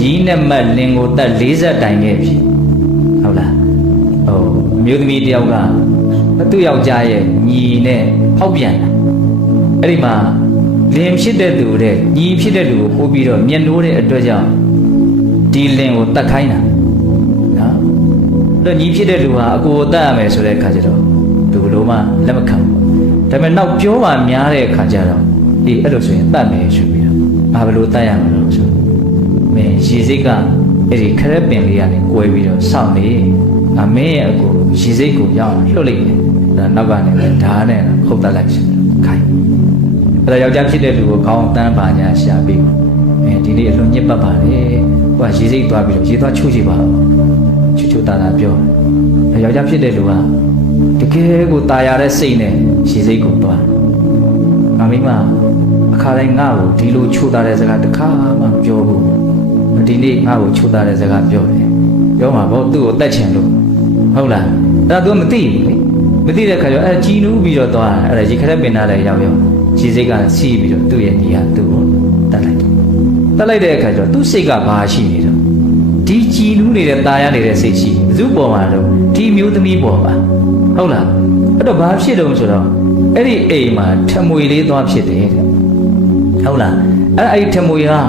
ကြီးနဲ့မတ်လင်ကိုတက်40တိုင်ခဲ့ပြီဟုတ်လားဟိုအမျိုးသမီးတယောက်ကသူ့ယောက်ျားရဲ့ညီနဲ့ဖောက်ပြန်တာအဲ့ဒီမှာလင်ဖြစ်တဲ့သူတဲ့ညီဖြစ်တဲ့လူကိုပို့ပြီးတော့မျက်နှိုးတဲ့အတွက်ကြောင့်ဒီလင်ကိုတတ်ခိုင်းတာနော်အဲ့တော့ညီဖြစ်တဲ့လူဟာအကိုကိုတတ်ရမယ်ဆိုတဲ့အခါကျတော့သူဘလို့မှလက်မခံဘူးဒါပေမဲ့နောက်ပြောပါများတဲ့အခါကျတော့ဒီအဲ့လိုဆိုရင်တတ်မယ်ဆိုပြီးတော့ဘာဘလို့တတ်ရမလို့ဆို မင်းရေစိတ်ကအဲ့ဒီခရက်ပင်လေးကနေကွဲပြီးတော့စောင့်နေငါမင်းရဲ့အကူရေစိတ်ကိုရောက်အောင်လှုပ်လိုက်တယ်ဒါနောက်ကနေလည်းဓာတ်နဲ့ခုတ်တက်လိုက်ရှင်ခိုင်းအဲ့ဒါယောက်ျားဖြစ်တဲ့လူကိုကောင်းတန်းပါညာရှာပြီးအဲဒီနေ့အလွန်ညစ်ပတ်ပါလေဟိုကရေစိတ်သွားပြီးတော့ရေသွားချိုးကြည့်ပါချူချူတာတာပြောတယ်ယောက်ျားဖြစ်တဲ့လူကတကယ်ကိုตายရတဲ့စိတ်နဲ့ရေစိတ်ကိုသွားငါမိမအခါတိုင်းငါ့ကိုဒီလိုချိုးတာတဲ့စကားတစ်ခါမှမပြောဘူး ဒီနေ့ငါ့ကိုချိုးသားတဲ့စကားပြောတယ်ပြောမှာပေါ့သူ့ကိုတတ်ချင်လို့ဟုတ်လားအဲ့ဒါ तू မသိဘူးလေမသိတဲ့ခါကျတော့အဲ့ကြီးနူးပြီးတော့သွားတယ်အဲ့ဒါရေခရက်ပင်သားလည်းရောက်ရောက်ကြီးစိတ်ကစီးပြီးတော့သူ့ရဲ့ညီဟာသူ့ကိုတတ်လိုက်တယ်တတ်လိုက်တဲ့အခါကျတော့သူ့စိတ်ကဘာရှိနေတော့ဒီကြီးနူးနေတဲ့ตาရနေတဲ့စိတ်ရှိဘယ်သူပေါ်မှာတော့ဒီမျိုးသမီးပေါ်ပါဟုတ်လားအဲ့တော့ဘာဖြစ်တုံးဆိုတော့အဲ့ဒီအိမ်မှာထမွေလေးသွားဖြစ်တယ်တဲ့ ဟုတ်လားအဲ့အဲ့ဒီထမွေဟာ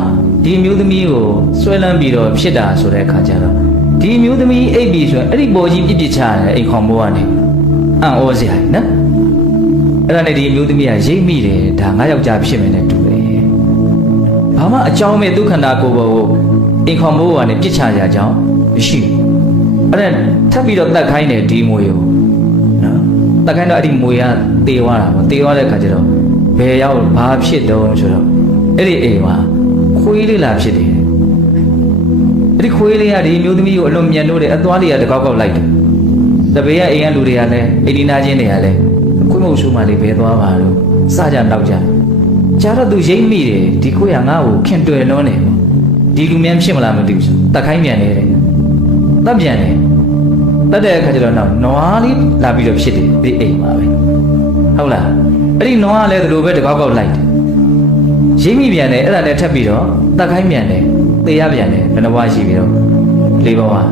ဒီမျိုးသမီးကိုဆွဲလန်းပြီးတော့ဖြစ်တာဆိုတဲ့အခါကျတော့ဒီမျိုးသမီးအိပ်ပြီးဆိုရင်အဲ့ဒီပေါ်ကြီးပြစ်ပြစ်ချရတယ်အိမ်ခေါင်ဘိုးကနေအံ့ဩစရာကြီးနော်အဲ့ဒါနဲ့ဒီမျိုးသမီးကရိပ်မိတယ်ဒါငါယောက်ျားဖြစ်မယ်နဲ့တူတယ်ဘာမှအကြောင်းမဲ့ဒုက္ခန္တာကိုယ်ပေါ်ကိုအိမ်ခေါင်ဘိုးကနေပြစ်ချရကြောင်းမရှိဘူးအဲ့ဒါထပ်ပြီးတော့တတ်ခိုင်းတယ်ဒီမွေကိုနော်တတ်ခိုင်းတော့အဲ့ဒီမွေကတေသွားတာပေါ့တေသွားတဲ့အခါကျတော့ဘယ်ရောက်ဘာဖြစ်တော့ဆိုတော့အဲ့ဒီအိမ်မှာ ခွေးလေးလာဖြစ်တယ်အဲ့ဒီခွေးလေးကဒီမျိုးသမီးကိုအလွန်မြန်လို့တယ်အသွားလေးကတကောက်ကောက်လိုက်တယ်တပည့်ကအိမ်ကလူတွေကလည်းအိမ်ဒီနာချင်းတွေကလည်းခွေးမုတ်ဆူမှလေးဘယ်သွားပါလို့စကြနောက်ကြကျတော့သူရိမ့်မိတယ်ဒီခွေးကငါ့ကိုခင်တွယ်လွန်းတယ်ပေါ့ဒီလူမြန်ဖြစ်မလားမသိဘူးဆိုတတ်ခိုင်းပြန်နေတယ်တတ်ပြန်တယ်တတ်တဲ့အခါကျတော့နောက်နွားလေးလာပြီးတော့ဖြစ်တယ်ဒီအိမ်မှာပဲဟုတ်လားအဲ့ဒီနွားကလည်းဒီလိုပဲတကောက်ကောက်လိုက်တယ် ရိမ့်မိပြန်တယ်အဲ့ဒါနဲ့ထပ်ပြီးတော့တတ်ခိုင်းပြန်တယ်သေရပြန်တယ်ဘယ်နှဘွားရှိပြီးတော့လေးဘွား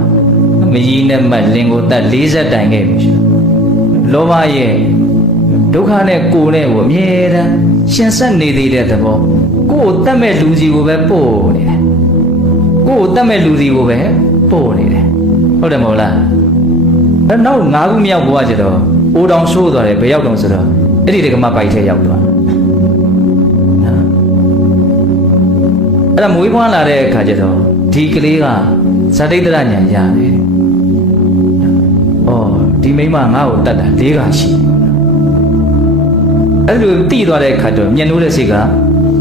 မကြီးနဲ့မတ်လင်ကိုတတ်40တိုင်ခဲ့ပြီလောဘရဲ့ဒုက္ခနဲ့ကိုယ်နဲ့ကိုအမြဲတမ်းရှင်ဆက်နေသေးတဲ့သဘောကိုယ်ကိုတတ်မဲ့လူစီကိုပဲပို့နေတယ်ကိုယ်ကိုတတ်မဲ့လူစီကိုပဲပို့နေတယ်ဟုတ်တယ်မဟုတ်လားအဲ့နောက်၅ခုမြောက်ဘဝကျတော့အိုးတောင်ဆိုးသွားတယ်ဘယ်ရောက်တော့ဆိုတော့အဲ့ဒီတက္ကမပိုက်ထဲရောက်သွား အဲ့ဒါမွေးဖွားလာတဲ့အခါကျတော့ဒီကလေးကဇတိတ္တရညာရတယ်။အော်ဒီမိန်းမငါ့ကိုတတ်တာ၄ခါရှိတယ်။အဲ့လိုတိသွားတဲ့အခါကျတော့မျက်နှိုးတဲ့စိတ်က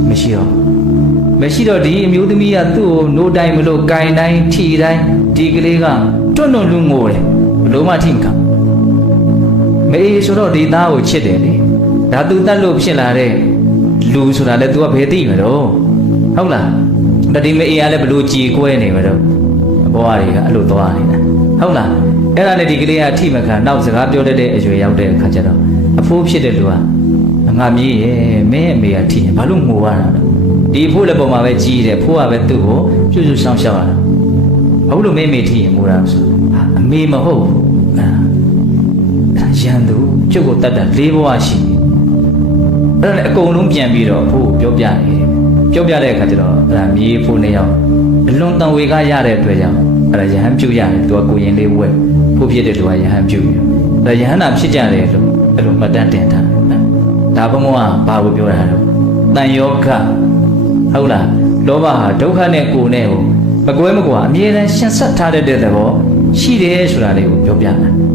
မရှိတော့ဘူးမရှိတော့ဒီအမျိုးသမီးကသူ့ကိုနိုးတိုင်းမလို့ဂိုင်တိုင်းထီတိုင်းဒီကလေးကတွန့်တွန့်လူငိုတယ်ဘလို့မှထိမခံမေးဆိုတော့ဒီသားကိုချစ်တယ်လေဒါသူတတ်လို့ဖြစ်လာတဲ့လူဆိုတာလေ तू ကဘယ်သိမှာတော့ ဟုတ်လားတတိမအေးကလည်းဘလို့ကြည်ကွဲနေမှာတော့ဘဝတွေကအဲ့လိုသွားနေတာဟုတ်လားအဲ့ဒါနဲ့ဒီကလေးကထိမခံနောက်စကားပြောတတ်တဲ့အရွယ်ရောက်တဲ့အခါကျတော့အဖိုးဖြစ်တဲ့လူကငါမြေးရဲ့မင်းအမေကထိရင်ဘာလို့ငိုရတာလဲဒီအဖိုးလည်းပုံမှာပဲကြီးတယ်ဖိုးကပဲသူ့ကိုပြုစုဆောင်ရှောက်ရတာဘာလို့မင်းမေထိရင်ငိုတာဆိုဟာအမေမဟုတ်ဘူးအာရန်သူကျုပ်ကိုတတ်တာ၄ဘဝရှိတယ်အဲ့ဒါလည်းအကုန်လုံးပြန်ပြီးတော့ဖို့ပြောပြနေတယ် ပြောပြတဲ့အခါကျတော့အဲ့ဒါမြေးဖို့နေရောက်အလွန်တန်ဝေကရတဲ့အတွက်ကြောင့်အဲ့ဒါယဟန်ပြုတ်ရတယ်သူကကိုရင်လေးဝဲဖို့ဖြစ်တဲ့သူကယဟန်ပြုတ်တယ်ဒါယဟန်နာဖြစ်ကြတယ်လို့အဲ့လိုမှတ်တမ်းတင်ထားတယ်နော်ဒါဘုံဘုံကဘာကိုပြောတာလဲတန်ယောဂဟုတ်လားလောဘဟာဒုက္ခနဲ့ကိုယ်နဲ့ကိုမကွဲမကွာအမြဲတမ်းရှင်ဆက်ထားတဲ့တဲ့သဘောရှိတယ်ဆိုတာလေးကိုပြောပြတာ